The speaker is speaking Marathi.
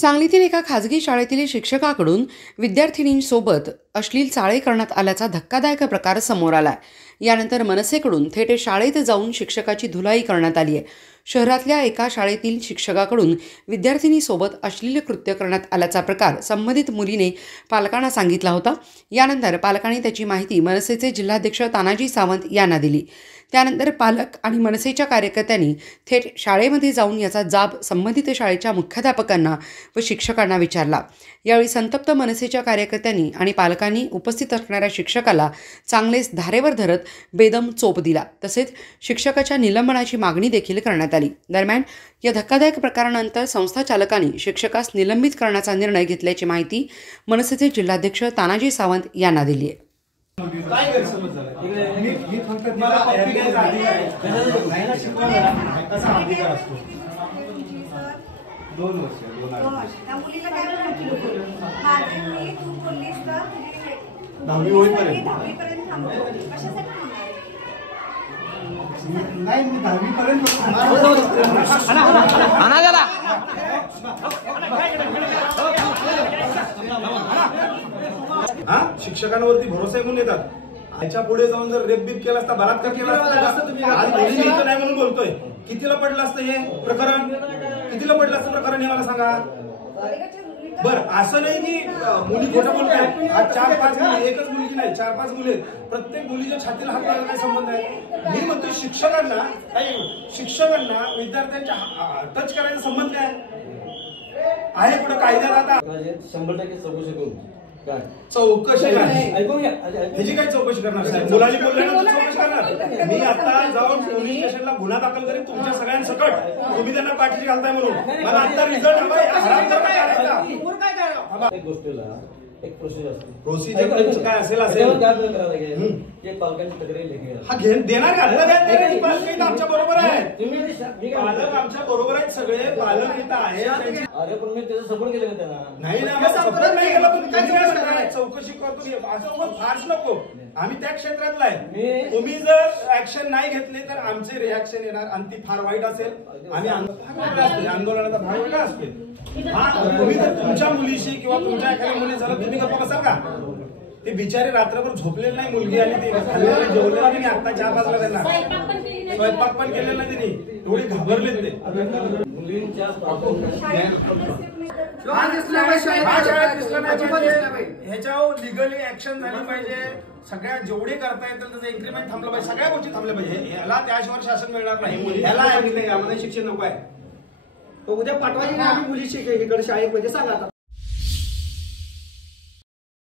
सांगलीतील एका खाजगी शाळेतील शिक्षकाकडून विद्यार्थिनींसोबत अश्लील चाळे करण्यात आल्याचा धक्कादायक प्रकार समोर आलाय। यानंतर मनसेकडून थेट शाळेत जाऊन शिक्षकाची धुलाई करण्यात आली आहे। शहरातल्या एका शाळेतील शिक्षकाकडून विद्यार्थिनीसोबत अश्लील कृत्य करण्यात आल्याचा प्रकार संबंधित मुलीने पालकांना सांगितला होता। यानंतर पालकांनी त्याची माहिती मनसेचे जिल्हाध्यक्ष तानाजी सावंत यांना दिली। त्यानंतर पालक आणि मनसेच्या कार्यकर्त्यांनी थेट शाळेमध्ये जाऊन याचा जाब संबंधित शाळेच्या मुख्याध्यापकांना व शिक्षकांना विचारला। यावेळी संतप्त मनसेच्या कार्यकर्त्यांनी आणि पालकांनी उपस्थित असणाऱ्या शिक्षकाला चांगलेच धारेवर धरत बेदम चोप दिला। तसेच शिक्षकाच्या निलंबनाची मागणी देखील करण्यात आली। दरम्यान या धक्कादायक प्रकारानंतर संस्था चालकांनी शिक्षकास निलंबित करण्याचा निर्णय घेतल्याची माहिती मनसेचे जिल्हाध्यक्ष तानाजी सावंत यांना दिली आहे। काय गैरसमज झाला? मी फक्त मला अधिकार आहे कसा अधिकार असतो? 2 वर्ष 2 मुलीला काय म्हटलं? माझी मुली तू बोललीस का? 10वी होईपर्यंत 10वी पर्यंत थांबतो. कशासाठी थांबणार? नाही मी 10वी पर्यंत शिक्षकांवरती भरोसा म्हणून येतात। याच्या पुढे जाऊन जर रेप बीप केला असता, बलात्कार केला असता, तुम्ही आज मुलींनी इथं नाही म्हणून बोलतोय, कितीला पडलं असतं हे प्रकरण? कितीला पडलं असतं प्रकरण हे मला सांगा बरं। असं नाही की मुली खोटं बोलताय। आज 4-5 मुली, एकच मुलगी नाही 4-5 मुली, प्रत्येक मुलीच्या छातीला हात लावायला काय संबंध आहे? मी म्हणतो शिक्षकांना विद्यार्थ्यांच्या टच करायचा संबंध काय आहे? पुढे कायद्यात आता 100% चौकशी करू। चौकशी ह्याची काय चौकशी करणार साहेब? मुलांनी बोलल्यानंतर चौकशी करणार? मी आता जाऊन पोलीस स्टेशनला गुन्हा दाखल करेन तुमच्या सगळ्यांसकट, तुम्ही त्यांना पाठीशी घालताय म्हणून। मला आता रिझल्ट एक गोष्टीला एक प्रोसिजर असते। प्रोसिजर काय असेल पालकांची तक्रारी हा देणार का? आमच्या बरोबर आहे, पालक आमच्या बरोबर आहेत, सगळे पालक इथं आहेत। अरे पण मी त्याचा सपोर्ट केलं का त्यांना? नाही ना, सपोर्ट नाही केला पण काय चौकशी करतो असं फारच नको। आम्ही त्या क्षेत्रातला आहे। तुम्ही जर ऍक्शन नाही घेतली तर आमचे रिॲक्शन येणार आणि ती फार वाईट असेल। आम्ही आंदोलनाचा भाग वेगळा असतो। तुम्ही जर तुमच्या मुलीशी किंवा तुमच्या एखाद्या मुली झालं तुम्ही गप्पा बसाल का? ते बिचारे रात्रभर झोपलेले नाही, मुलगी आणि ते खाल्लेलं जेवलेलं नाही, आता 4 वाजला त्यांना स्वयंपाक पण केलेला नाही, त्यांनी एवढे घाबरले ते। ह्याच्यावर लिगली ऍक्शन झाली पाहिजे। सगळ्या जेवढे करता येतील त्याचं इन्क्रीमेंट थांबलं पाहिजे, सगळ्या गोष्टी थांबल्या पाहिजे। ह्याला त्याशिवाय शासन मिळणार नाही। ह्याला आम्हाला शिक्षण नको आहे, उद्या पाठवायची नाही मुली शाळेमध्ये सांगा आता।